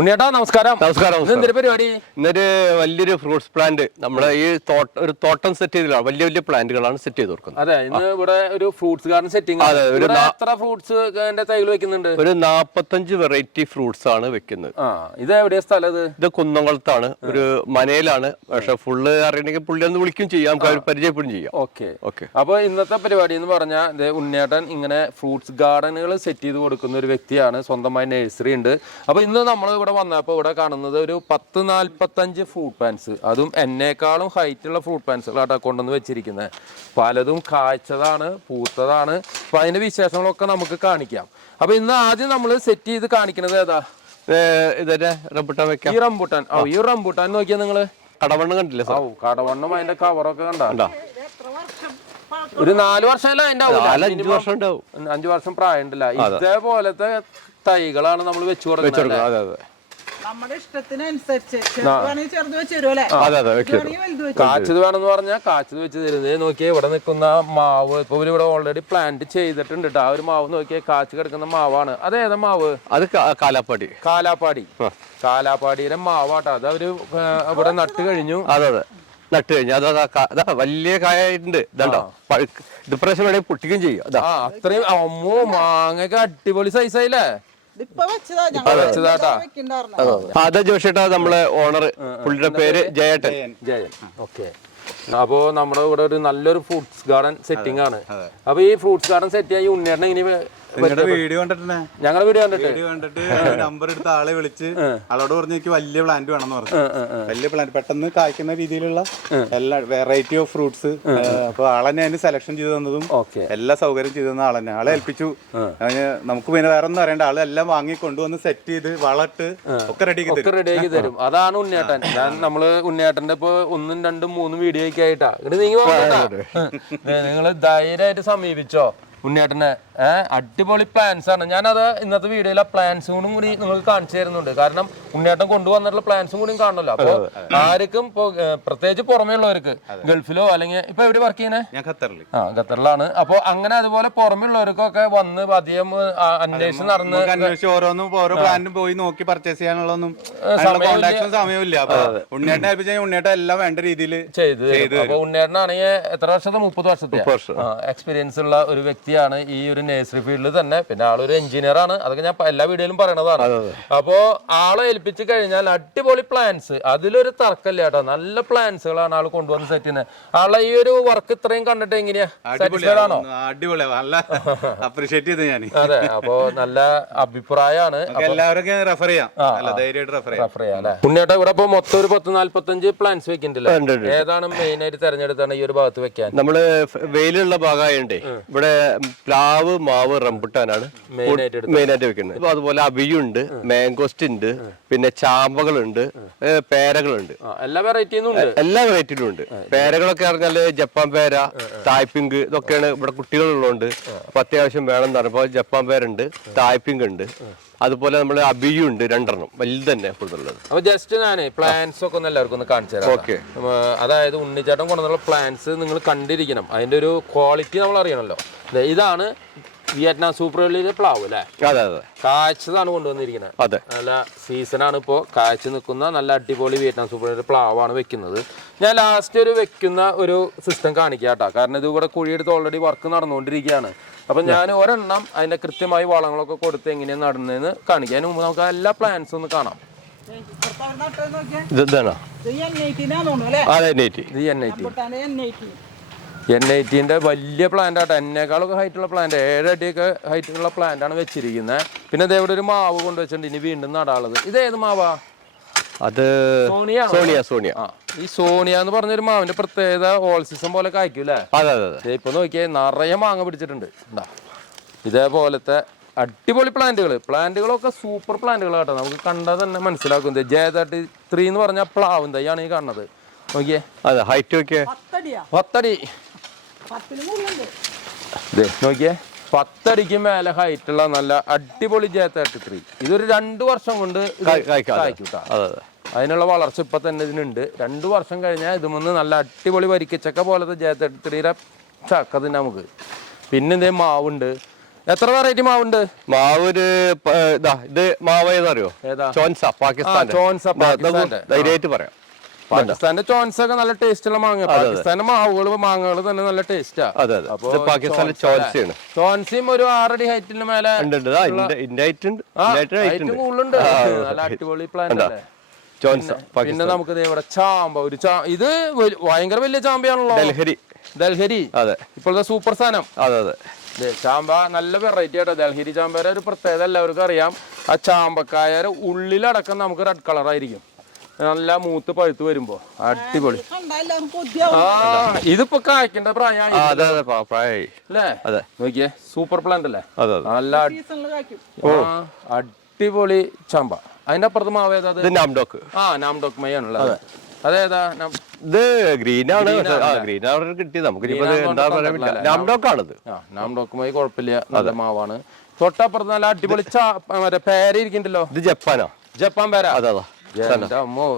ഉണ്ണിയേട്ടാ നമസ്കാരം. നമസ്കാരം, എന്തൊരു പരിപാടി? ഇന്നൊരു വലിയൊരു ഫ്രൂട്ട്സ് പ്ലാന്റ്. നമ്മുടെ ഈ തോട്ടം ഒരു തോട്ടം സെറ്റ് ചെയ്തില്ല വലിയ വലിയ പ്ലാന്റുകളാണ് സെറ്റ് ചെയ്ത് കൊടുക്കുന്നത്. അതെ ഇന്ന് ഇവിടെ ഒരു ഫ്രൂട്ട്സ് ഗാർഡൻ സെറ്റിംഗ് അതെ, ഒരു എത്ര ഫ്രൂട്ട്സ് തൈകൾ വെക്കുന്നുണ്ട്? ഒരു നാപ്പത്തഞ്ച് വെറൈറ്റി ഫ്രൂട്ട്സ് ആണ് വെക്കുന്നത്. ഇത് എവിടെയാ സ്ഥലം ഇത് ഇത് കുന്നംകുളത്താണ്. ഒരു മനയിലാണ്. പക്ഷെ ഫുള്ള് അറിയണമെങ്കിൽ പുള്ളി ഒന്ന് വിളിക്കും ചെയ്യാം. നമുക്ക് പരിചയപ്പെടും ചെയ്യാം. ഓക്കെ. ഓക്കെ. അപ്പൊ ഇന്നത്തെ പരിപാടി എന്ന് പറഞ്ഞാൽ ഉണ്ണിയേട്ടൻ ഇങ്ങനെ ഫ്രൂട്ട്സ് ഗാർഡനുകൾ സെറ്റ് ചെയ്ത് കൊടുക്കുന്ന ഒരു വ്യക്തിയാണ്. സ്വന്തമായി നഴ്സറി ഉണ്ട്. അപ്പൊ ഇന്ന് നമ്മൾ ഇവിടെ വന്നപ്പോൾ ഇവിടെ കാണുന്നത് ഒരു പത്ത് നാൽപ്പത്തഞ്ച് ഫ്രൂട്ട് പാൻസ് അതും എന്നേക്കാളും ഹൈറ്റുള്ള ഫ്രൂട്ട് പാൻസുകളാണ് കൊണ്ടുവന്ന് വെച്ചിരിക്കുന്നത് പലതും കായ്ച്ചതാണ് പൂത്തതാണ്. അപ്പം അതിന്റെ വിശേഷങ്ങളൊക്കെ നമുക്ക് കാണിക്കാം. അപ്പോൾ ഇന്ന് ആദ്യം നമ്മൾ സെറ്റ് ചെയ്ത് കാണിക്കുന്നത് ഏതാ? ഇതന്നെ റംബുട്ടാൻ വെക്കാം. ഈ റംബുട്ടാൻ. ഓ ഈ റംബുട്ടാൻ നോക്കിയാൽ നിങ്ങൾ കടവണ്ണം കണ്ടില്ലേ ഓ കടവണ്ണം അതിന്റെ കവറൊക്കെ കണ്ടോ? കണ്ടാ? ഒരു നാല് വർഷമല്ല അതിന്റെ വർഷം ഉണ്ടാവും അഞ്ചു വർഷം പ്രായം ഉണ്ടല്ല ഇതേപോലത്തെ തൈകളാണ് നമ്മൾ വെച്ചു കൊടുക്കുന്നത് കാച്ചത് വേണമെന്ന് പറഞ്ഞാൽ കാച്ചത് വെച്ച് തരുന്നത് നോക്കിയാൽ ഇവിടെ നിൽക്കുന്ന മാവ് ഇപ്പൊ ഇവിടെ ഓൾറെഡി പ്ലാന്റ് ചെയ്തിട്ടുണ്ട് ട്ടോ. ആ ഒരു മാവ് നോക്കിയാൽ കാച്ചു കിടക്കുന്ന മാവാണ്. അത് ഏതാ മാവ്? അത് കാലാപ്പാടി. കാലാപ്പാടി. കാലാപ്പാടിയുടെ മാവാട്ടോ. അത് അവർ ഇവിടെ നട്ട് കഴിഞ്ഞു. അതെ അതെ. നട്ട് കഴിഞ്ഞു. അതാ വലിയ കായുണ്ട് ഇതാണ്ടോ? ഡിപ്രഷൻ ഇത് പ്രാവശ്യം വേണമെങ്കിൽ പൊട്ടിക്കുകയും ചെയ്യും. അതാ. അത്രയും അമ്മോ മാങ്ങയൊക്കെ അടിപൊളി സൈസായില്ലേ അതെ ജോഷേട്ടാ നമ്മളെ ഓണർ പുള്ളിയുടെ പേര് ജയേട്ടൻ. ജയൻ ഓക്കെ. അപ്പോ നമ്മുടെ ഇവിടെ ഒരു നല്ലൊരു ഫ്രൂട്ട്സ് ഗാർഡൻ സെറ്റിംഗ് ആണ്. അപ്പൊ ഈ ഫ്രൂട്ട്സ് ഗാർഡൻ സെറ്റ് ചെയ്യാൻ ഈ ഉണ്ണിയേട്ടൻ ഇങ്ങനെ വീഡിയോ ഞങ്ങളെ വീഡിയോ കണ്ടിട്ട്. വീഡിയോ കണ്ടിട്ട് നമ്പർ എടുത്ത ആളെ വിളിച്ച് ആളോട് പറഞ്ഞു എനിക്ക് വലിയ പ്ലാന്റ് എന്ന് പറഞ്ഞു. വലിയ പ്ലാന്റ് പെട്ടെന്ന് കായ്ക്കുന്ന രീതിയിലുള്ള എല്ലാ വെറൈറ്റി ഓഫ് ഫ്രൂട്ട്സ് അപ്പൊ ആളെന്നെ അതിന് സെലക്ഷൻ ചെയ്തു തന്നതും എല്ലാ സൗകര്യം ചെയ്തു തന്ന ആളെന്നെ. ആളെ ഏൽപ്പിച്ചു. നമുക്ക് പിന്നെ വേറെ ഒന്നും അറിയേണ്ട. ആൾ എല്ലാം വാങ്ങി കൊണ്ടുവന്ന് സെറ്റ് ചെയ്ത് വളട്ട് ഒക്കെ റെഡി റെഡി റെഡിയാക്കി തരും. അതാണ് ഉണ്ണിയേട്ടൻ. ഞാൻ നമ്മൾ ഉണ്ണിയേട്ടന്റെ ഇപ്പൊ ഒന്നും രണ്ടും മൂന്നും വീഡിയോ ഒക്കെ ആയിട്ടാ. ഇവിടെ നീങ്ങി നിങ്ങൾ ധൈര്യമായിട്ട് സമീപിച്ചോ? ഉണ്ണിയേട്ടനെ അടിപൊളി പ്ലാൻസ് ആണ്. ഞാനത് ഇന്നത്തെ വീഡിയോയിലെ പ്ലാൻസ് കൂടി നിങ്ങൾക്ക് കാണിച്ചു തരുന്നുണ്ട്. കാരണം ഉണ്ണിയേട്ടൻ കൊണ്ടുവന്നിട്ടുള്ള പ്ലാൻസും കൂടി കാണണല്ലോ. അപ്പൊ ആർക്കും പ്രത്യേകിച്ച് പുറമേ ഉള്ളവർക്ക് ഗൾഫിലോ അല്ലെങ്കിൽ ഇപ്പൊ എവിടെ വർക്ക് ചെയ്യണേ ഞാൻ ഖത്തറിൽ ആ ഖത്തറിലാണ്. അപ്പൊ അങ്ങനെ അതുപോലെ പുറമേ ഉള്ളവർക്കൊക്കെ വന്ന് അധികം അന്വേഷണം നടന്ന് അന്വേഷിച്ച് ഓരോന്നും ഓരോ പ്ലാനും പോയി നോക്കി പർച്ചേസ് ചെയ്യാനുള്ളൊന്നും സമയമില്ല. അപ്പൊ ഉണ്ണിയേട്ടനെ ഏൽപ്പിച്ചാൽ ഉണ്ണിയേട്ടൻ എല്ലാം വേണ്ട രീതിയിൽ ചെയ്ത്. അപ്പൊ ഉണ്ണിയേട്ടനാണെങ്കിൽ എത്ര വർഷത്തെ? മുപ്പത് വർഷത്തെ വർഷം. എക്സ്പീരിയൻസ് ഉള്ള ഒരു വ്യക്തിയാണ് ഈ ഒരു നഴ്സറി ഫീൽഡിൽ തന്നെ. പിന്നെ ആളൊരു എഞ്ചിനീയർ ആണ്. അതൊക്കെ ഞാൻ എല്ലാ വീഡിയോയിലും പറയണതാണ്. അപ്പോ ആളെ ഏൽപ്പിച്ചു കഴിഞ്ഞാൽ അടിപൊളി പ്ലാൻസ് അതിലൊരു തർക്കമില്ല കേട്ടോ. നല്ല പ്ലാൻസുകളാണ് ആൾ കൊണ്ടുവന്ന് സെറ്റ് ചെയ്യുന്നത്. ആളെ ഈ ഒരു വർക്ക് ഇത്രയും കണ്ടിട്ട് എങ്ങനെയാ? സാറ്റിസ്ഫൈഡ് അടിപൊളിയാ. നല്ല അപ്രീഷിയേറ്റ് ചെയ്ത് ഞാൻ അതെ അപ്പോ നല്ല അഭിപ്രായമാണ് എല്ലാവരൊക്കെ റെഫർ ചെയ്യാം. റെഫർ അല്ലേ? ഉണ്ണിയേട്ടാ ഇവിടെ ഇപ്പൊ മൊത്തം ഒരു പത്ത് നാല്പത്തഞ്ച് പ്ലാൻസ് വെക്കുന്നുണ്ടല്ലോ. ഏതാണ് മെയിൻ ആയിട്ട് തെരഞ്ഞെടുത്താണ് ഈ ഒരു ഭാഗത്ത് വെക്കാൻ? നമ്മൾ വെയിലുള്ള ഭാഗമായോണ്ടേ ഇവിടെ പ്ലാവ് മാവ് റംബുട്ടാനാണ് മെയിൻ ആയിട്ട് മെയിൻ ആയിട്ട് വെക്കുന്നത്. അപ്പൊ അതുപോലെ അവിയുണ്ട് മാംഗോസ്റ്റ് ഉണ്ട് പിന്നെ ചാമ്പകളുണ്ട് പേരകളുണ്ട്. എല്ലാ വെറൈറ്റിയും എല്ലാ വെറൈറ്റിയിലും ഉണ്ട്. പേരകളൊക്കെ പറഞ്ഞാൽ ജപ്പാൻ പേര തായ്പിങ്ക് ഇതൊക്കെയാണ് ഇവിടെ കുട്ടികളുള്ളതുകൊണ്ട് അപ്പൊ അത്യാവശ്യം വേണം എന്ന് പറഞ്ഞപ്പോ ജപ്പാൻ പേരുണ്ട് തായ്പിങ്ക് ഉണ്ട്. അതുപോലെ നമ്മൾ അബിയുണ്ട് രണ്ടെണ്ണം. വലുത് തന്നെ കൂടുതലുള്ളത്. അപ്പൊ ജസ്റ്റ് ഞാൻ പ്ലാൻസ് ഒക്കെ ഒന്ന് എല്ലാവർക്കും ഒന്ന് കാണിച്ചു തരാം. ഓക്കെ അതായത് ഉണ്ണിച്ചേട്ടൻ കൊണ്ടുവന്നുള്ള പ്ലാൻസ് നിങ്ങൾ കണ്ടിരിക്കണം. അതിന്റെ ഒരു ക്വാളിറ്റി നമ്മൾ അറിയണമല്ലോ ഇതാണ് വിയറ്റ്നാം സൂപ്പർ വെള്ളിയിൽ പ്ലാവ് അല്ലേ? അതെ അതെ. കാഴ്ചതാണ് കൊണ്ടുവന്നിരിക്കുന്നത് അതെ. നല്ല സീസണാണ് ഇപ്പോൾ കാഴ്ച നിൽക്കുന്ന നല്ല അടിപൊളി വിയറ്റ്നാം സൂപ്പർ വെള്ളിയിൽ പ്ലാവാണ് വെക്കുന്നത്. ഞാൻ ലാസ്റ്റ് ഒരു വെക്കുന്ന ഒരു സിസ്റ്റം കാണിക്കാം കേട്ടോ. കാരണം ഇത് ഇവിടെ കുഴിയെടുത്ത് ഓൾറെഡി വർക്ക് നടന്നുകൊണ്ടിരിക്കുകയാണ്. അപ്പം ഞാൻ ഒരെണ്ണം അതിന്റെ കൃത്യമായി വളങ്ങളൊക്കെ കൊടുത്ത് എങ്ങനെയാണ് നടന്നതെന്ന് കാണിക്കാം. അതിന് മുമ്പ് നമുക്ക് എല്ലാ പ്ലാൻസ് ഒന്ന് കാണാം. ഇത് അതെ N I T N IT N I ടിന്റെ വലിയ പ്ലാന്റ് ആട്ടോ എന്നേക്കാളൊക്കെ ഹൈറ്റുള്ള പ്ലാന്റ് ഏഴടിയൊക്കെ ഹൈറ്റുള്ള ഹൈറ്റ് ഉള്ള പ്ലാന്റ് ആണ് വെച്ചിരിക്കുന്നത് പിന്നെ ഇവിടെ ഒരു മാവ് കൊണ്ടുവച്ചിട്ടുണ്ട്. ഇനി വീണ്ടും നടാളത് ഇത് ഏത് മാവാ? അത് സോണിയ സോണിയ സോണിയ. ആ. ഈ സോണിയ എന്ന് പറഞ്ഞൊരു മാവിന്റെ പ്രത്യേകത ഓൾ സീസൺ പോലെ കായ്ക്കൂലേ അതെ അതെ അതെ. ദേ ഇപ്പൊ നോക്കിയാൽ നിറയെ മാങ്ങ പിടിച്ചിട്ടുണ്ട്. ഇതേപോലത്തെ അടിപൊളി പ്ലാന്റുകൾ പ്ലാന്റുകളൊക്കെ സൂപ്പർ പ്ലാന്റുകൾ കേട്ടോ നമുക്ക് കണ്ടാൽ തന്നെ മനസ്സിലാക്കും. ജെ തേർട്ടി ത്രീ എന്ന് പറഞ്ഞ പ്ലാവും തൈയാണ് ഈ കാണുന്നത്. നോക്കിയേ. അതെ ഹൈറ്റ് ഒക്കെ പത്തടിയാ? പത്തടി. നോക്കിയേ. പത്തടിക്ക് മേലെ ഹൈറ്റ് ഉള്ള നല്ല അടിപൊളി ജെ തേർട്ടി ത്രീ. ഇതൊരു രണ്ടു വർഷം കൊണ്ട് അതിനുള്ള വളർച്ച ഇപ്പൊ തന്നെ ഇതിനുണ്ട്. രണ്ടു വർഷം കഴിഞ്ഞാൽ ഇതുമൊന്ന് നല്ല അടിപൊളി വരിക്കച്ചക്ക പോലത്തെ ജെ തേർട്ടി ത്രീയുടെ ചക്ക തന്നെ നമുക്ക്. പിന്നെ ഇതേ മാവുണ്ട്. എത്ര വെറൈറ്റി മാവുണ്ട്? മാവ് ഒരു ഇതാ മാവ് ഏതറിയോ ഏതാ? ചോൻസ പാകിസ്ഥാൻ ചോൻസ, പാകിസ്ഥാൻ ധൈര്യമായിട്ട് പറയാം. പാകിസ്ഥാന്റെ ചോൻസ് ഒക്കെ നല്ല ടേസ്റ്റ് ഉള്ള മാങ്ങ പാകിസ്ഥാന്റെ മാവുകൾ മാങ്ങകൾ തന്നെ നല്ല ടേസ്റ്റാ ചോൻസയാണ് ചോൻസിയും ഒരു ആറടി ഹൈറ്റിന് മേലെ. കൂടുതലുണ്ട്. നല്ല അടിപൊളി പ്ലാന്റ് പിന്നെ നമുക്ക് ഇവിടെ ചാമ്പ ഒരു ഇത് ഭയങ്കര വലിയ ചാമ്പയാണല്ലോ. ഡൽഹരി. ഡൽഹരി. അതെ. ഇപ്പോഴത്തെ സൂപ്പർ സാധനം. അതെ അതെ. ചാമ്പ നല്ല വെറൈറ്റി ആട്ടോ. ഡൽഹരി ചാമ്പയുടെ ഒരു പ്രത്യേകത എല്ലാവർക്കും അറിയാം. ആ ചാമ്പക്കായ ഉള്ളിലടക്കം നമുക്ക് റെഡ് കളർ ആയിരിക്കും. നല്ല മൂത്ത് പഴുത്ത് വരുമ്പോ. അടിപൊളി. ആ ഇതിപ്പോ കായ്ക്കണ്ട പ്രായമായി. അല്ലേ? അതെ. നോക്കിയേ സൂപ്പർ പ്ലാന്റ് അല്ലേ? നല്ല അടിപൊളി ചമ്പ. അതിന്റെ അപ്പുറത്ത് മാവ് ഏതാ അത്? ഇത് നാംഡോക്ക് ആ നാം ഡോക്മയാണുള്ളത് അതേതാ ഇത് ഗ്രീൻ ആണ്. ആ ഗ്രീൻ ആണ് കിട്ടിയത്. നമുക്ക് ഇനിയിപ്പോ ഇത് എന്താ പറയാൻ പറ്റില്ല. നാംഡോക്ക് ആണിത്. ആ നാം ഡോക്മയി കുഴപ്പമില്ല നല്ല മാവാണ്. തൊട്ടപ്പുറത്ത് നല്ല അടിപൊളി ചാ മറ്റേ പേര ഇരിക്കണ്ടല്ലോ ഇത് ജപ്പാനാ. ജപ്പാൻ പേര? അതെ അതെ. എന്റെ അമ്മോ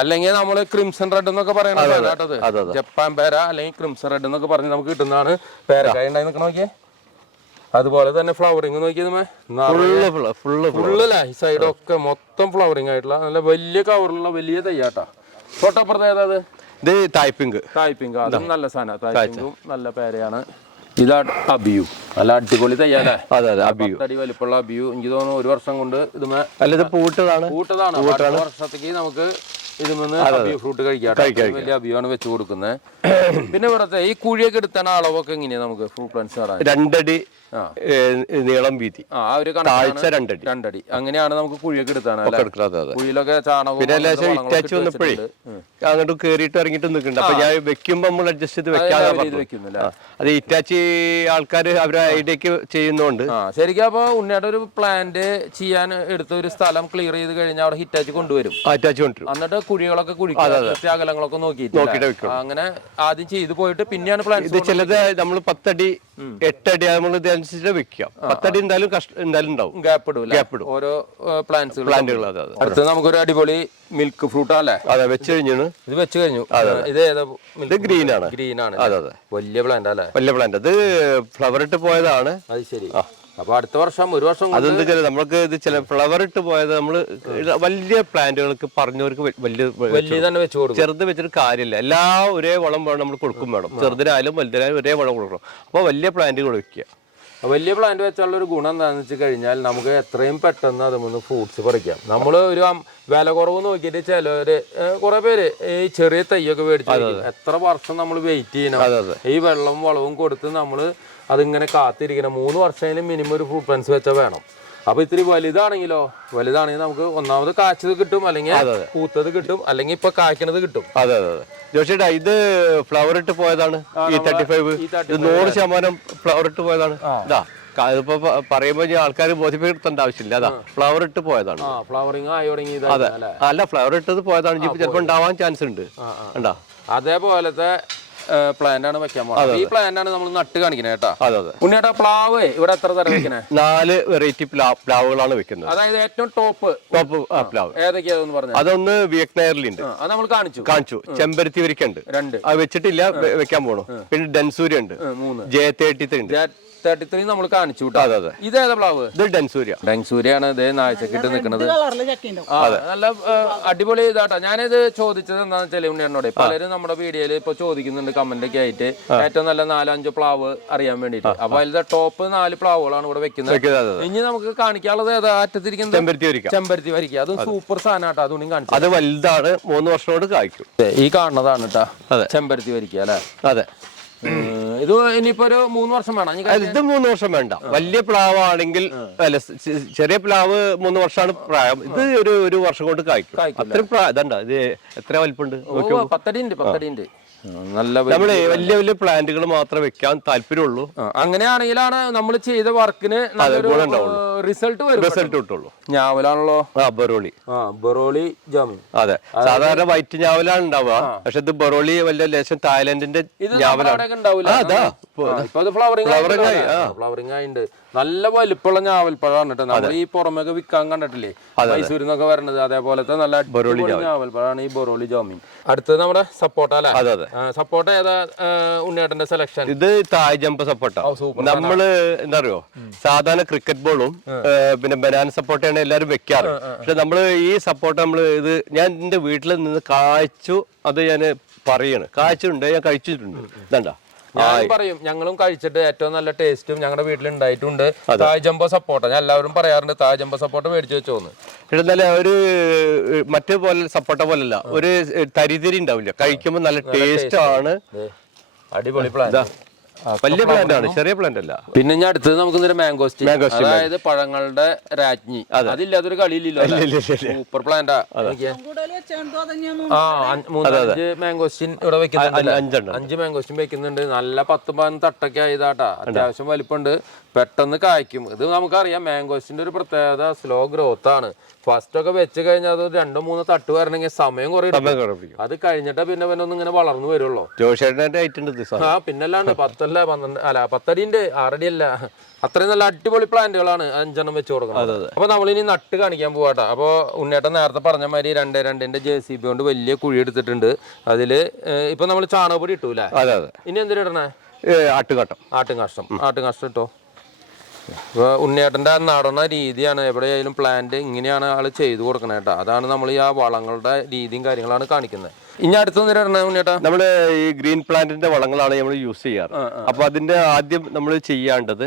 അല്ലെങ്കിൽ നമ്മൾ ക്രിംസൺ റെഡ് എന്നൊക്കെ പറയണത്. ജപ്പാൻ പേര അല്ലെങ്കിൽ ക്രിംസൺ റെഡ് എന്നൊക്കെ പറഞ്ഞ് നമുക്ക് കിട്ടുന്നതാണ് പേരക്കായ ഉണ്ടായി നിൽക്കണ നോക്കിയേ. അതുപോലെ തന്നെ ഫ്ലവറിങ് നോക്കിയത് ഒക്കെ ഫുള്ള് ഫുള്ള് ഫുള്ളല്ലേ ഈ സൈഡൊക്കെ മൊത്തം ഫ്ലവറിങ് ആയിട്ടുള്ള നല്ല വലിയ കവറിലുള്ള വലിയ തയ്യാട്ടാ. തൊട്ടപ്പുറത്ത് ഏതാ അത് ഇത് ടൈപ്പിംഗ് തായ്പിങ്ക അതും നല്ല സാധനം. തായ്പിങ്കും നല്ല പേരയാണ്. ഇതാ അബിയു. നല്ല അടിപൊളി തയ്യാലേ അതെ അതെ അബിയു. പത്തടി വലിപ്പമുള്ള അബിയു. എനിക്ക് തോന്നുന്നു ഒരു വർഷം കൊണ്ട് അല്ല ഇത് പൂട്ടതാണ്. പൂട്ടതാണ്. വർഷത്തേക്ക് നമുക്ക് ഇതിൽ അബിയു ഫ്രൂട്ട് കഴിക്കാം വലിയ അബിയാണ് വെച്ച് കൊടുക്കുന്നത് പിന്നെ ഇവിടുത്തെ ഈ കുഴിയൊക്കെ എടുത്താണ് അളവൊക്കെ എങ്ങനെയാ നമുക്ക് ഫ്രൂട്ട് പ്ലാന്റ്സ് നടാൻ? രണ്ടടി നീളം വീതി. ആ ഒരു താഴ്ച രണ്ടടി. രണ്ടടി. അങ്ങനെയാണ് നമുക്ക് കുഴിയൊക്കെ എടുത്താണ് കുഴിയിലൊക്കെ ചാണകം പിന്നെ ഇറ്റാച്ച് വന്നപ്പോഴേ അങ്ങോട്ട് കേറിയിട്ട് ഇറങ്ങിയിട്ട് നിൽക്കുന്നുണ്ട്. അപ്പൊ ഞാൻ വെക്കുമ്പോ നമ്മൾ അഡ്ജസ്റ്റ് ചെയ്ത് വെക്കാതെ. അത് ഇറ്റാച്ച് ആൾക്കാർ അവരെ ഐഡിയക്ക് ചെയ്യുന്നോണ്ട്. ശരിക്കും അപ്പൊ ഉണ്ണിയുടെ ഒരു പ്ലാന്റ് ചെയ്യാൻ എടുത്ത ഒരു സ്ഥലം ക്ലിയർ ചെയ്ത് കഴിഞ്ഞാൽ അവിടെ ഹിറ്റാച്ച് കൊണ്ടുവരും. അറ്റാച്ച് കൊണ്ടുവരും. എന്നിട്ട് കുഴികളൊക്കെ കുഴിക്കുക അകലങ്ങളൊക്കെ നോക്കിയിട്ട് അങ്ങനെ ആദ്യം ചെയ്ത് പോയിട്ട് പിന്നെയാണ് പ്ലാൻ ഇത് ചിലത് നമ്മൾ പത്തടി എട്ടടി നമ്മൾ ഇതനുസരിച്ച് വെക്കുക. പത്തടി എന്തായാലും കഷ്ടം എന്തായാലും ഉണ്ടാവും. ഗ്യാപ്പ് ഇടും. ഓരോ പ്ലാന്റ്സ് പ്ലാന്റുകൾ അതെ അടുത്ത് നമുക്കൊരു അടിപൊളി മിൽക്ക് ഫ്രൂട്ട് അല്ലേ അതെ വെച്ച് കഴിഞ്ഞു ഇത് വെച്ച് കഴിഞ്ഞു. ഇത് ഏതാ ഇത് green ആണ്. ഗ്രീൻ ആണ് അതെ അതെ. വലിയ പ്ലാന്റ് അല്ലേ? വലിയ പ്ലാന്റ് അത് ഫ്ലവർ ഇട്ട് പോയതാണ്. അത് ശരി. അപ്പൊ അടുത്ത വർഷം ഒരു വർഷം അതെന്താ വെച്ചാൽ നമ്മൾക്ക് ഇത് ചില ഫ്ലവർ ഇട്ട് പോയത് നമ്മൾ വലിയ പ്ലാന്റുകൾക്ക് പറഞ്ഞവർക്ക് വലിയ വലിയ തന്നെ വെച്ച് കൊടുക്കും. ചെറുത് വെച്ചിട്ട് കാര്യമില്ല. എല്ലാ ഒരേ വളം വേണം നമ്മൾ കൊടുക്കും വേണം. ചെറുതിനായാലും വലുതിനായാലും ഒരേ വളം കൊടുക്കണം. അപ്പോൾ വലിയ പ്ലാന്റ് വെക്കുക. വലിയ പ്ലാന്റ് വെച്ചാലുള്ള ഒരു ഗുണം എന്താണെന്ന് വെച്ച് കഴിഞ്ഞാൽ നമുക്ക് എത്രയും പെട്ടെന്ന് അതുമൊന്ന് ഫ്രൂട്ട്സ് പറിക്കാം. നമ്മൾ ഒരു വില കുറവ് നോക്കിയിട്ട് ചിലര് കുറെ പേര് ഈ ചെറിയ തൈയൊക്കെ മേടിച്ചു എത്ര വർഷം നമ്മൾ വെയിറ്റ് ചെയ്യണം? ഈ വെള്ളവും വളവും കൊടുത്ത് നമ്മൾ അതിങ്ങനെ കാത്തിരിക്കണം. മൂന്ന് വർഷമെങ്കിലും മിനിമം ഒരു ഫ്രൂട്ട് പ്ലാന്റ്സ് വെച്ചാൽ വേണം. അപ്പൊ ഇത്തിരി വലുതാണെങ്കിലോ വലുതാണെങ്കിൽ നമുക്ക് ഒന്നാമത് കാച്ചത് കിട്ടും അല്ലെങ്കിൽ പൂത്തത് കിട്ടും അല്ലെങ്കിൽ ഇപ്പൊ കായ്ക്കണത് കിട്ടും. അതെ അതെ ജോഷിയുടെ ഇത് ഫ്ലവർ ഇട്ട് പോയതാണ് ഈ തേർട്ടി ഫൈവ് 35 ഇത് നൂറ് ശതമാനം ഫ്ലവർ ഇട്ട് പോയതാണ്. ഇതാ പറയുമ്പോ ആൾക്കാർ ബോധ്യപ്പെടുത്തേണ്ട ആവശ്യമില്ല. അതാ ഫ്ലവർ ഇട്ട് പോയതാണ്. ഫ്ലവറിങ് ആയി തുടങ്ങി അതെ. അല്ല? ഫ്ലവർ ഇട്ടത് പോയതാണ്. ചിലപ്പോ ഉണ്ടാവാൻ ചാൻസ് ഉണ്ട്. ഉണ്ടാ അതേപോലത്തെ പ്ലാന്റ് ആണ് വെക്കാൻ പോകുന്നത് ഈ പ്ലാന്റ് ആണ് നമ്മൾ നട്ട് കാണിക്കണേ കേട്ടോ. അതെ അതെ. ഉണ്ണിയേട്ടാ പ്ലാവ് ഇവിടെ എത്ര തരം വെക്കണേ? നാല് വെറൈറ്റി പ്ലാവുകളാണ് വെക്കുന്നത്. അതായത് ഏറ്റവും ടോപ്പ് ടോപ്പ് പ്ലാവ്. ഏതൊക്കെയാന്ന് പറഞ്ഞു? അതൊന്ന് വിയറ്റ്നായറിലുണ്ട് അത് നമ്മൾ കാണിച്ചു. കാണിച്ചു. ചെമ്പരത്തി വരിക്കുണ്ട് രണ്ട്. അത് വെച്ചിട്ടില്ല വെക്കാൻ പോണു. പിന്നെ ഡെൻസൂരി ഉണ്ട് ജെ തേർട്ടി ത്രീ ഉണ്ട് തേർട്ടി ത്രീ നമ്മൾ കാണിച്ചു കേട്ടോ ഇത് ഏതാ പ്ലാവ്? ഇത് ഡെൻസൂര്യ. ഡെൻസൂര്യാണ്. ഇതേ നാഴ്ചക്കിട്ട് നിൽക്കുന്നത് നല്ല അടിപൊളി ഇതാട്ടോ. ഞാനിത് ചോദിച്ചത് എന്താണെന്ന് വെച്ചാൽ ഉണ്ണിയണ്ണോടെ. പലരും നമ്മുടെ വീഡിയോയിൽ ഇപ്പൊ ചോദിക്കുന്നുണ്ട് കമന്റ് ഒക്കെ ആയിട്ട്. ഏറ്റവും നല്ല നാലഞ്ച് പ്ലാവ് അറിയാൻ വേണ്ടിട്ട് അപ്പൊ അതിലെ ടോപ്പ് നാല് പ്ലാവുകളാണ് ഇവിടെ വെക്കുന്നത്. ഇനി നമുക്ക് കാണിക്കാനുള്ളത് ഏതാ? അറ്റത്തിരിക്കുന്നത്? ചെമ്പരത്തി വരിക്ക. ചെമ്പരത്തി വരിക്കുക അതും സൂപ്പർ സാധനം കേട്ടോ അതുകൊണ്ടും കാണിച്ചു അത് വലുതാണ്. മൂന്ന് വർഷം കൊണ്ട് കായ്ക്കും ഈ കാണുന്നതാണ് കേട്ടാ. ചെമ്പരത്തി വരിക്കുക അല്ലെ? അതെ. ഇത് ഇനിയിപ്പോ ഒരു മൂന്ന് വർഷം വേണം. ഇത് മൂന്ന് വർഷം വേണ്ട. വലിയ പ്ലാവാണെങ്കിൽ അല്ല ചെ- ചെ- ചെറിയ പ്ലാവ് മൂന്ന് വർഷമാണ് പ്രായം. ഇത് ഒരു ഒരു വർഷം കൊണ്ട് കായ്ക്കും. അത്രയും പ്രായം ഇതണ്ട ഇത് എത്ര വലിപ്പുണ്ട്? പത്തടി ഉണ്ട് പത്തടി ഉണ്ട്. നല്ല വലിയ- നമ്മൾ വലിയ വലിയ പ്ലാന്റുകൾ മാത്രം വെക്കാൻ താല്പര്യമുള്ളൂ. അങ്ങനെയാണെങ്കിലാണ് നമ്മൾ ചെയ്ത വർക്കിന് റിസൾട്ട് വരും റിസൾട്ട് കിട്ടുള്ളൂ. ഞാവലാണല്ലോ? ബറോളി. ആ ബറോളി ജാമിൻ. അതെ സാധാരണ വൈറ്റ് ഞാവലാണ് ഉണ്ടാവുക. പക്ഷെ ഇത് ബറോളി വലിയ ലേശം തായ്ലൻഡിന്റെ ഞാവലാണ്. ഫ്ലവറിംഗ് ആയിണ്ട് നല്ല വലിപ്പമുള്ള ഞാവൽപ്പഴാണ് കേട്ടോ. നമ്മൾ ഈ പുറമൊക്കെ വിൽക്കാൻ കണ്ടിട്ടില്ലേ? മൈസൂരിൽ നിന്നൊക്കെ വരണത് അതേപോലത്തെ നല്ല ഞാവൽ ഞാവൽപ്പഴമാണ് ഈ ബൊറോളി ജോമിൻ. അടുത്തത് നമ്മുടെ സപ്പോർട്ട അല്ലേ? സപ്പോട്ട ഏതാ ആ, ഉണ്ണിയേട്ടന്റെ സെലക്ഷൻ ഇത് തായ് ജമ്പ് സപ്പോർട്ട നമ്മൾ എന്താ അറിയോ? സാധാരണ ക്രിക്കറ്റ് ബോളും പിന്നെ ബനാന സപ്പോർട്ടാണ് എല്ലാരും വെക്കാറ്. പക്ഷെ നമ്മൾ ഈ സപ്പോർട്ട് നമ്മൾ ഇത് ഞാൻ എന്റെ വീട്ടിൽ നിന്ന് കായ്ച്ചു അത് ഞാൻ പറയാണ്. കായ്ച്ചിട്ടുണ്ട് ഞാൻ കഴിച്ചിട്ടുണ്ട്. ഇതണ്ട. ഞാൻ പറയും ഞങ്ങളും കഴിച്ചിട്ട് ഏറ്റവും നല്ല ടേസ്റ്റും ഞങ്ങളുടെ വീട്ടിൽ ഉണ്ടായിട്ടുണ്ട് താജമ്പോ സപ്പോർട്ട. ഞാൻ എല്ലാവരും പറയാറുണ്ട് താജമ്പോ സപ്പോർട്ട് മേടിച്ചു വെച്ചോന്ന്. നല്ല ഒരു മറ്റേ പോലെ സപ്പോർട്ട പോലല്ല. ഒരു തരിതരി ഉണ്ടാവില്ല? കഴിക്കുമ്പോൾ നല്ല ടേസ്റ്റ് ആണ് അടിപൊളി പ്ലാൻ വലിയ പ്ലാന്റ് ആണ്? ചെറിയ പ്ലാന്റ് അല്ല. പിന്നെ ഞാൻ അടുത്തത് നമുക്ക് ഇന്നൊരു മാംഗോസ്റ്റി അതായത് പഴങ്ങളുടെ രാജ്ഞി. അതില്ലാത്തൊരു കളിയില്ലല്ലോ സൂപ്പർ പ്ലാന്റാ ആ. അഞ്ച് മൂന്നഞ്ച് മാംഗോസ്റ്റിൻ ഇവിടെ വെക്കുന്നുണ്ട് അഞ്ച് മാംഗോസ്റ്റിൻ വെക്കുന്നുണ്ട്. നല്ല പത്ത് പതിനൊന്ന് തട്ടൊക്കെ ആയതാട്ടാ. അത്യാവശ്യം വലിപ്പമുണ്ട്. പെട്ടെന്ന് കായ്ക്കും. ഇത് നമുക്കറിയാം മാംഗോസിന്റെ ഒരു പ്രത്യേകത സ്ലോ ഗ്രോത്ത് ആണ്. ഫസ്റ്റ് ഒക്കെ വെച്ച് കഴിഞ്ഞാൽ അത് രണ്ടോ മൂന്നോ തട്ട് വരണമെങ്കിൽ സമയം കുറേ അത് കഴിഞ്ഞിട്ട് പിന്നെ പിന്നെ ഒന്നും ഇങ്ങനെ വളർന്നു വരുള്ളൂ. ആ പിന്നല്ലാണ്ട് പത്തല്ല പന്ത്രണ്ട് അല്ല പത്തടിന്റെ ആറടി അല്ല അത്രയും നല്ല അടിപൊളി പ്ലാന്റുകളാണ് അഞ്ചെണ്ണം വെച്ച് കൊടുക്കുന്നത്. അപ്പൊ നമ്മളിനി നട്ട് കാണിക്കാൻ പോവാട്ടോ. അപ്പൊ ഉണ്ണേട്ടൻ നേരത്തെ പറഞ്ഞ മാതിരി രണ്ട് രണ്ടിന്റെ ജെ സി ബി കൊണ്ട് വലിയ കുഴി എടുത്തിട്ടുണ്ട്. അതിൽ ഇപ്പൊ നമ്മൾ ചാണകപ്പൊടി ഇട്ടൂല ഇനി എന്തിനാ ഇടണേ ആട്ടുകാട്ടം. ആട്ടും കാഷ്ടം ആട്ടും കാഷ്ടം ഇട്ടോ? ഇപ്പൊ ഉണ്ണിയേട്ടന്റെ ആ നടന്ന രീതിയാണ് എവിടെയായാലും പ്ലാന്റ് ഇങ്ങനെയാണ് ആൾ ചെയ്തു കൊടുക്കണേ കേട്ടോ. അതാണ് നമ്മൾ ഈ ആ വളങ്ങളുടെ രീതിയും കാര്യങ്ങളാണ് കാണിക്കുന്നത്. ഇനി അടുത്ത നമ്മൾ ഈ ഗ്രീൻ പ്ലാന്റിന്റെ വളങ്ങളാണ് നമ്മൾ യൂസ് ചെയ്യാറ്. അപ്പൊ അതിന്റെ ആദ്യം നമ്മൾ ചെയ്യേണ്ടത്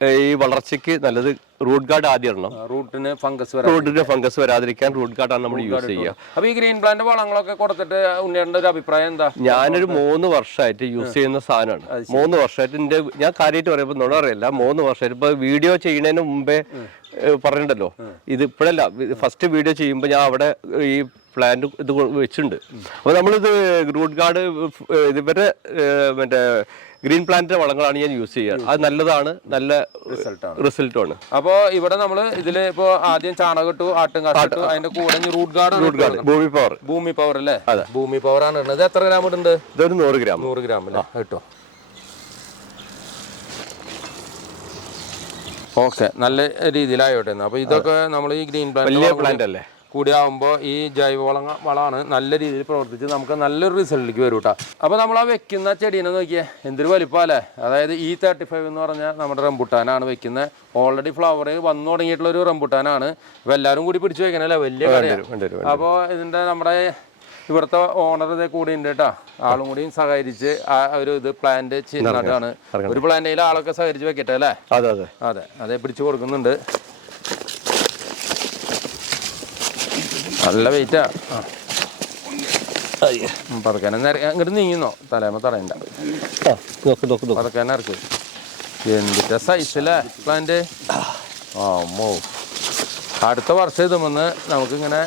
ഈ വളർച്ചയ്ക്ക് നല്ലത് റൂട്ട് ഗാർഡ് ആദ്യം ഇടണം. റൂട്ടിന് ഫംഗസ് റൂട്ടിന് ഫംഗസ് വരാതിരിക്കാൻ റൂട്ട് ഗാർഡാണ് നമ്മൾ യൂസ് ചെയ്യുക അപ്പൊ ഈ ഗ്രീൻ പ്ലാന്റ് വളങ്ങളൊക്കെ കൊടുത്തിട്ട് ഉണ്ണിയുടെ ഒരു അഭിപ്രായം എന്താ? ഞാനൊരു മൂന്ന് വർഷമായിട്ട് യൂസ് ചെയ്യുന്ന സാധനമാണ്. മൂന്ന് വർഷമായിട്ട് എന്റെ ഞാൻ കാര്യമായിട്ട് പറയുമ്പോൾ നുണ അറിയില്ല മൂന്ന് വർഷമായിട്ട് ഇപ്പൊ വീഡിയോ ചെയ്യുന്നതിന് മുമ്പേ പറഞ്ഞിട്ടല്ലോ പറഞ്ഞിട്ടുണ്ടല്ലോ. ഇത് ഇപ്പോഴല്ല ഫസ്റ്റ് വീഡിയോ ചെയ്യുമ്പോൾ ഞാൻ അവിടെ ഈ പ്ലാന്റ് ഇത് വെച്ചിട്ടുണ്ട്. അപ്പോൾ നമ്മളിത് റൂട്ട് ഗാർഡ് ഇവരുടെ മറ്റേ ഗ്രീൻ പ്ലാന്റിന്റെ വളങ്ങളാണ് ഞാൻ യൂസ് ചെയ്യാറ് അത് നല്ലതാണ് നല്ല റിസൾട്ടാണ്. അപ്പോ ഇവിടെ നമ്മൾ ഇതിൽ ഇപ്പോ ആദ്യം ചാണകം ഇട്ടു ആട്ടും അതിന്റെ കൂടെ root guard root guard Bhoomi power Bhoomi power അല്ലേ? ഭൂമി പവർ ആണ് ഇടുന്നത്. ഇത് എത്ര ഗ്രാം ഇടുന്നുണ്ട്? ഇതൊരു നൂറ് ഗ്രാം നൂറ് ഗ്രാം അല്ലേ? കിട്ടോ ഓക്കെ നല്ല രീതിയിലായോട്ടെ എന്നാ. അപ്പൊ ഇതൊക്കെ നമ്മൾ ഈ ഗ്രീൻ പ്ലാന്റ് വലിയ പ്ലാന്റ് അല്ലേ? കൂടി ഈ ജൈവവള വളമാണ് നല്ല രീതിയിൽ പ്രവർത്തിച്ച് നമുക്ക് നല്ലൊരു റിസൾട്ടിലേക്ക് വരും കേട്ടോ അപ്പോൾ നമ്മൾ ആ വെക്കുന്ന ചെടീനെ നോക്കിയേ എന്തൊരു വലിപ്പമല്ലേ അതായത് ഈ തേർട്ടി ഫൈവ് എന്ന് പറഞ്ഞാൽ നമ്മുടെ റംബുട്ടാനാണ് വെക്കുന്നത് ഓൾറെഡി ഫ്ലവർ വന്നു തുടങ്ങിയിട്ടുള്ള ഒരു റംബുട്ടാനാണ്. അപ്പോൾ എല്ലാവരും കൂടി പിടിച്ച് വെക്കണല്ലേ? വലിയ കാര്യം അപ്പോൾ ഇതിന്റെ നമ്മുടെ ഇവിടുത്തെ ഓണർ ഇതേ കൂടി ഉണ്ട് കേട്ടോ ആളും കൂടിയും സഹകരിച്ച് ആ ഒരു ഇത് പ്ലാന്റ് ചെയ്യുന്നതാണ്. ഒരു പ്ലാന്റിൽ ആളൊക്കെ സഹകരിച്ച് വെക്കട്ടെ അല്ലേ? അതെ. അതെ അതെ. പിടിച്ചു കൊടുക്കുന്നുണ്ട്. നല്ല വെയിറ്റാ. പതുക്കാനെ ഇങ്ങോട്ട് നീങ്ങുന്നോ? തലേമ തടയണ്ട പതുക്കാനെ ഇറക്കും. എന്തിട്ട സൈസല്ലേ പ്ലാന്റ് ആ മോ അടുത്ത വർഷം ഇതുമെന്ന് നമുക്കിങ്ങനെ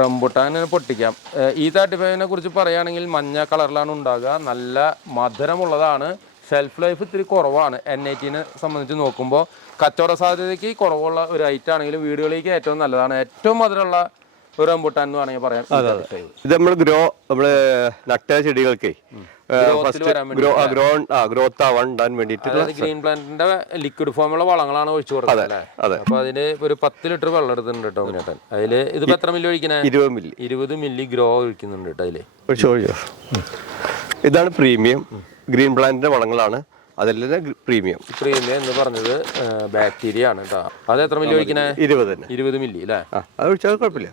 റംബുട്ടാൻ ഇങ്ങനെ പൊട്ടിക്കാം. ഈ തേർട്ടി ഫൈവിനെ കുറിച്ച് പറയുകയാണെങ്കിൽ മഞ്ഞ കളറിലാണ് ഉണ്ടാകുക. നല്ല മധുരമുള്ളതാണ്. ഷെൽഫ് ലൈഫ് ഇത്തിരി കുറവാണ്. എൻ ഐ ടീനെ സംബന്ധിച്ച് നോക്കുമ്പോൾ കച്ചവട സാധ്യതയ്ക്ക് കുറവുള്ള ഒരു ഐറ്റം ആണെങ്കിലും വീടുകളിലേക്ക് ഏറ്റവും നല്ലതാണ്. ഏറ്റവും മധുരമുള്ള ഒരു റംബുട്ടാൻ എന്ന് വേണമെങ്കിൽ പറയാം ഇത് നമ്മൾ ഗ്രോ നമ്മൾ നട്ട ചെടികൾക്ക് ഗ്രോത്ത് ആവാൻ വേണ്ടിയിട്ട് ഗ്രീൻ പ്ലാന്റിന്റെ ലിക്വിഡ് ഫോമുള്ള വളങ്ങളാണ് ഒഴിച്ചു കൊടുക്കുന്നത്. അപ്പൊ അതിന് ഒരു പത്ത് ലിറ്റർ വെള്ളം എടുത്തിട്ടുണ്ട് കേട്ടോ ഉണ്ണിയേട്ടൻ അതിൽ ഇതിപ്പോ എത്ര മില്ലി ഒഴിക്കണേ? ഇരുപത് മില്ലി. ഇരുപത് മില്ലി ഗ്രോ ഒഴിക്കുന്നുണ്ട് കേട്ടോ അതിൽ. ഇതാണ് പ്രീമിയം. ഗ്രീൻ പ്ലാന്റിന്റെ വളങ്ങളാണ്. അതെല്ലാം പ്രീമിയം. പ്രീമിയം എന്ന് പറഞ്ഞത് ബാക്ടീരിയ ആണ് കേട്ടോ അത് എത്ര മില്ലി ഒഴിക്കണേ? ഇരുപത് ഇരുപത് മില്ലി അല്ലേ അത് ഒഴിച്ചാൽ കുഴപ്പമില്ല.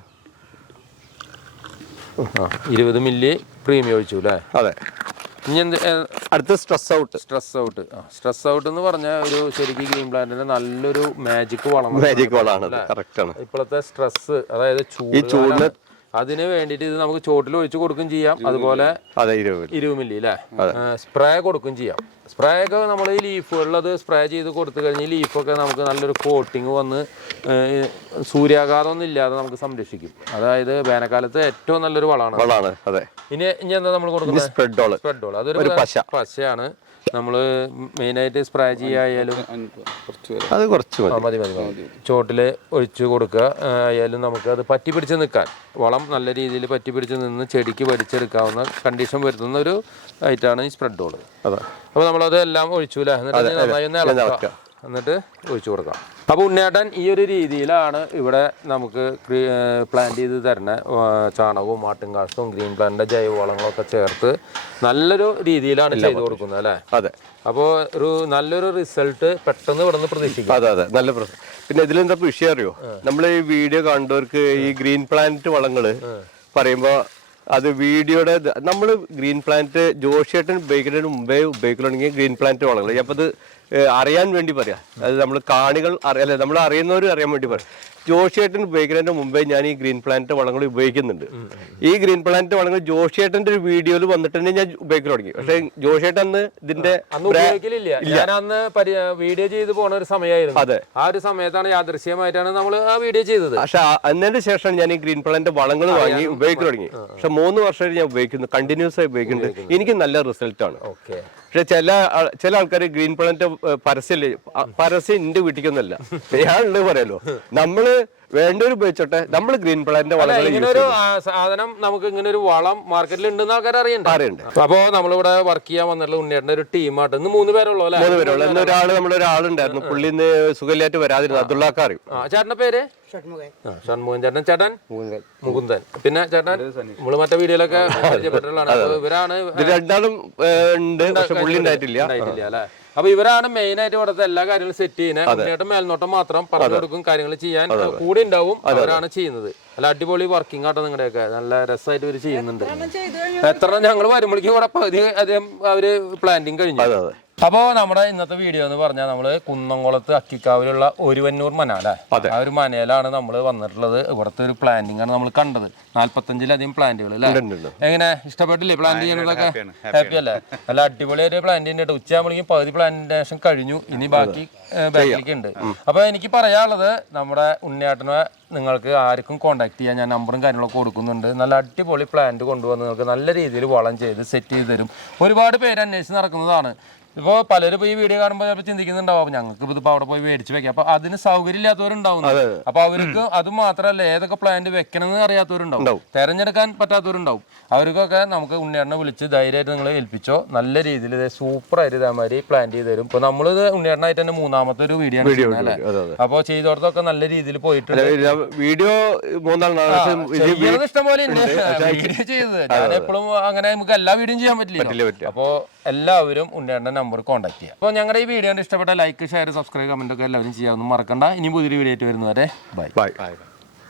ഇരുപത് മില്ലി പ്രീമിയം ഒഴിച്ചു അല്ലേ? അതെ. ഇനി എന്ത് അടുത്ത stress out stress out stress out എന്ന് പറഞ്ഞ ഒരു ശരിക്കും ഗ്രീൻ പ്ലാന്റിന്റെ നല്ലൊരു മാജിക് വളം മാജിക് വളമാണ് ഇപ്പോഴത്തെ സ്ട്രെസ് അതായത് ചൂട്. അതിന് വേണ്ടിയിട്ട് ഇത് നമുക്ക് ചോട്ടിൽ ഒഴിച്ചു കൊടുക്കുകയും ചെയ്യാം. അതുപോലെ ഇരുപത് മില്ലി. അല്ലേ? സ്പ്രേ കൊടുക്കുകയും ചെയ്യാം. സ്പ്രേ ഒക്കെ നമ്മൾ ഈ ലീഫുകളിലത് സ്പ്രേ ചെയ്ത് കൊടുത്തു കഴിഞ്ഞാൽ ലീഫൊക്കെ നമുക്ക് നല്ലൊരു കോട്ടിങ് വന്ന് സൂര്യാഘാതമൊന്നും ഇല്ലാതെ നമുക്ക് സംരക്ഷിക്കും. അതായത് വേനൽക്കാലത്ത് ഏറ്റവും നല്ലൊരു വളമാണ്. വളമാണ് അതെ. ഇനി ഇനി എന്താ നമ്മൾ കൊടുക്കുന്നത്? സ്പ്രെഡോൾ സ്പ്രെഡോൾ അതൊരു പശ. പശയാണ്. നമ്മൾ മെയിനായിട്ട് സ്പ്രേ ചെയ്യായാലും അത് കുറച്ച് മതി. മതി മതി ചോട്ടിൽ ഒഴിച്ചു കൊടുക്കുക. ആയാലും നമുക്ക് അത് പറ്റി പിടിച്ച് നിൽക്കാൻ. വളം നല്ല രീതിയിൽ പറ്റി പിടിച്ച് നിന്ന് ചെടിക്ക് വലിച്ചെടുക്കാവുന്ന കണ്ടീഷൻ വരുത്തുന്ന ഒരു ഐറ്റാണ് ഈ സ്പ്രെഡ് അതെ. അപ്പോൾ നമ്മളത് എല്ലാം ഒഴിച്ചൂല എന്നിട്ട് നന്നായി ഒന്ന് ഇളക്കുക. എന്നിട്ട് ഒഴിച്ചു കൊടുക്കാം. അപ്പോൾ ഉണ്ണേട്ടൻ ഈ ഒരു രീതിയിലാണ് ഇവിടെ നമുക്ക് പ്ലാന്റ് ചെയ്ത് തരുന്ന ചാണകവും മാട്ടുംകാഷ്ടവും ഗ്രീൻ പ്ലാന്റിന്റെ ജൈവവളങ്ങളൊക്കെ ചേർത്ത് നല്ലൊരു രീതിയിലാണ് ചെയ്തു കൊടുക്കുന്നത് അല്ലേ? അതെ. അപ്പോൾ ഒരു നല്ലൊരു റിസൾട്ട് പെട്ടെന്ന് ഇവിടെ പ്രതീക്ഷിക്കാം. അതെ അതെ. നല്ല പ്രശ്നം പിന്നെ ഇതിലെന്താ വിഷയം അറിയോ? നമ്മൾ ഈ വീഡിയോ കണ്ടവർക്ക് ഈ ഗ്രീൻ പ്ലാന്റ് വളങ്ങൾ പറയുമ്പോ അത് വീഡിയോയുടെ നമ്മൾ ഗ്രീൻ പ്ലാന്റ് ജോഷിയേട്ടൻ ഉപയോഗിക്കുന്നതിന് മുമ്പേ ഉപയോഗിക്കണമെങ്കിൽ ഗ്രീൻ പ്ലാന്റ് വളങ്ങൾ അപ്പൊ അത് അറിയാൻ വേണ്ടി പറയാ. അത് നമ്മൾ കാണികൾ അറിയാം അല്ലെ നമ്മൾ അറിയുന്നവരും അറിയാൻ വേണ്ടി പറയാം. ജോഷിയേട്ടൻ ഉപയോഗിക്കുന്നതിന് മുമ്പേ ഞാൻ ഈ ഗ്രീൻ പ്ലാന്റ് വളങ്ങൾ ഉപയോഗിക്കുന്നുണ്ട്. ഈ ഗ്രീൻ പ്ലാന്റ് വളങ്ങൾ ജോഷിയേട്ടന്റെ ഒരു വീഡിയോയിൽ വന്നിട്ട് തന്നെ ഞാൻ ഉപയോഗിക്കാൻ തുടങ്ങി. പക്ഷേ ജോഷിയേട്ടൻ അന്ന് ഇതിന്റെ അന്ന് ഉപയോഗിക്കലില്ല. ഞാൻ അന്ന് വീഡിയോ ചെയ്ത് പോണ ഒരു സമയമായിരുന്നു അതെ. ആ ഒരു സമയത്താണ് യാദൃശ്യമായിട്ടാണ് നമ്മൾ ആ വീഡിയോ ചെയ്തത്. പക്ഷെ അതിനു ശേഷം ഞാൻ ഈ ഗ്രീൻ പ്ലാന്റ് വളങ്ങൾ വാങ്ങി ഉപയോഗിക്കാൻ തുടങ്ങി. പക്ഷെ മൂന്ന് വർഷമായിട്ട് ഞാൻ ഉപയോഗിക്കുന്നു. കണ്ടിന്യൂസ് ആയി ഉപയോഗിക്കുന്നുണ്ട്. എനിക്ക് നല്ല റിസൾട്ടാണ്. ഓക്കെ. പക്ഷെ ചില ചില ആൾക്കാർ ഗ്രീൻ പ്ലാന്റ് പരസ്യം പരസ്യം എന്റെ വീട്ടിക്കൊന്നല്ല. ഞാൻ പറയാലോ നമ്മൾ വേണ്ടവർ ഉപയോഗിച്ചോട്ടെ? നമ്മൾ ഗ്രീൻ പ്ലാന്റ് വളങ്ങൾ ഇങ്ങനെ ഒരു സാധനം നമുക്ക് ഇങ്ങനെ ഒരു വളം മാർക്കറ്റിൽ ഉണ്ടെന്ന് ആൾക്കാർ അറിയണ്ട? അറിയണ്ട്. അപ്പോ നമ്മളിവിടെ വർക്ക് ചെയ്യാൻ വന്നിട്ടുള്ള ഉണ്ണിയേട്ടന്റെ ഒരു ടീമായിട്ട് ഇന്ന് മൂന്ന് പേരുള്ളൂ അല്ലെ? മൂന്ന് പേരുള്ള. ഇന്ന് ഒരാൾ നമ്മുടെ ഒരാളുണ്ടായിരുന്നു. പുള്ളി ഇന്ന് സുഖമില്ലായിട്ട് വരാതിരുന്നു. അബ്ദുള്ളാക്ക അറിയും ആ ചേട്ടന്റെ പേര്? ഷൺമുഖൻ. ചേട്ടൻ. ചേട്ടൻ? മുകുന്ദൻ. പിന്നെ ചേട്ടൻ? നമ്മൾ മറ്റേ വീഡിയോയിലൊക്കെ പരിചയപ്പെട്ടിട്ടുള്ളതാണ്. ഇവരാണ് രണ്ടാളും ഉണ്ട്. പക്ഷെ പുള്ളി ഉണ്ടായിട്ടില്ല. ഉണ്ടായിട്ടില്ല അല്ലേ? അപ്പൊ ഇവരാണ് മെയിൻ ആയിട്ട് ഇവിടുത്തെ എല്ലാ കാര്യങ്ങളും സെറ്റ് ചെയ്യുന്നത് മേൽനോട്ടം മാത്രം പറഞ്ഞു കൊടുക്കും കാര്യങ്ങൾ ചെയ്യാൻ കൂടെ ഉണ്ടാവും. അവരാണ് ചെയ്യുന്നത്. അല്ല അടിപൊളി വർക്കിംഗ് ആട്ടോ നിങ്ങളുടെയൊക്കെ. നല്ല രസമായിട്ട് ഇവർ ചെയ്യുന്നുണ്ട്. എത്ര ഞങ്ങൾ വരുമ്പോഴേക്കും ഇവിടെ പകുതി അധികം അവർ പ്ലാന്റിങ് കഴിഞ്ഞു. അതെ അതെ. അപ്പോൾ നമ്മുടെ ഇന്നത്തെ വീഡിയോ എന്ന് പറഞ്ഞാൽ നമ്മൾ കുന്നംകുളത്ത് അക്കിക്കാവിലുള്ള ഒരുവന്നൂർ മന അല്ലേ ആ ഒരു മനയിലാണ് നമ്മൾ വന്നിട്ടുള്ളത്. ഇവിടുത്തെ ഒരു പ്ലാന്റിംഗ് ആണ് നമ്മൾ കണ്ടത്. നാല്പത്തഞ്ചിലധികം പ്ലാന്റുകൾ അല്ലേ. എങ്ങനെ? ഇഷ്ടപ്പെട്ടില്ലേ പ്ലാന്റ് ചെയ്യുന്നതൊക്കെ? ഹാപ്പി അല്ലേ? നല്ല അടിപൊളി ഒരു പ്ലാന്റ് ഉണ്ട്. ഉച്ചയാകുമ്പോഴേക്കും പകുതി പ്ലാന്റേഷൻ കഴിഞ്ഞു. ഇനി ബാക്കി ബാക്കിലേക്ക് ഉണ്ട്. അപ്പൊ എനിക്ക് പറയാനുള്ളത് നമ്മുടെ ഉണ്ണിയാട്ടനെ നിങ്ങൾക്ക് ആർക്കും കോൺടാക്ട് ചെയ്യാൻ ഞാൻ നമ്പറും കാര്യങ്ങളൊക്കെ കൊടുക്കുന്നുണ്ട്. നല്ല അടിപൊളി പ്ലാന്റ് കൊണ്ടുവന്ന് നിങ്ങൾക്ക് നല്ല രീതിയിൽ വളം ചെയ്ത് സെറ്റ് ചെയ്ത് തരും. ഒരുപാട് പേര് അന്വേഷിച്ച് നടക്കുന്നതാണ്. ഇപ്പോൾ പലരും ഇപ്പോൾ ഈ വീഡിയോ കാണുമ്പോൾ ചിലപ്പോൾ ചിന്തിക്കുന്നുണ്ടാവും ഞങ്ങൾക്ക് ഇതിപ്പോൾ അവിടെ പോയി മേടിച്ച് വെക്കാം. അപ്പോൾ അതിന് സൗകര്യം ഇല്ലാത്തവരുണ്ടാവും അപ്പോൾ അവർക്ക് അത് മാത്രമല്ല ഏതൊക്കെ പ്ലാന്റ് വെക്കണം എന്ന് അറിയാത്തവരുണ്ടാവും തെരഞ്ഞെടുക്കാൻ പറ്റാത്തവരുണ്ടാവും. അവർക്കൊക്കെ നമുക്ക് ഉണ്ണിയേട്ടനെ വിളിച്ച് ധൈര്യമായിട്ട് നിങ്ങൾ ഏൽപ്പിച്ചോ? നല്ല രീതിയിൽ ഇത് സൂപ്പറായിട്ട് ഇതേമാതിരി പ്ലാന്റ് ചെയ്ത് തരും. ഇപ്പോൾ നമ്മളിത് ഉണ്ണിയേട്ടനായിട്ട് തന്നെ മൂന്നാമത്തെ ഒരു വീഡിയോ ആണ് അതെ അപ്പോൾ ചെയ്തോടത്തൊക്കെ നല്ല രീതിയിൽ പോയിട്ടുണ്ട്. വീഡിയോ ഇഷ്ടം പോലെ വീഡിയോ ചെയ്തത്. ഞാൻ എപ്പോഴും അങ്ങനെ നമുക്ക് എല്ലാ വീഡിയോയും ചെയ്യാൻ പറ്റില്ല പറ്റില്ല. അപ്പോൾ എല്ലാവരും ഉണ്ണിയുടെ നമ്പർ കോൺടാക്ട് ചെയ്യാം. അപ്പോൾ ഞങ്ങളുടെ ഈ വീഡിയോ ഇഷ്ടപ്പെട്ട ലൈക്ക് ഷെയർ സബ്സ്ക്രൈബ് കമന്റ് ഒക്കെ എല്ലാവരും ചെയ്യാമെന്ന് മറക്കണ്ട. ഇനി പുതിയൊരു വീഡിയോ ആയിട്ട് വരുന്നവരെ ബൈ ബൈ ബൈ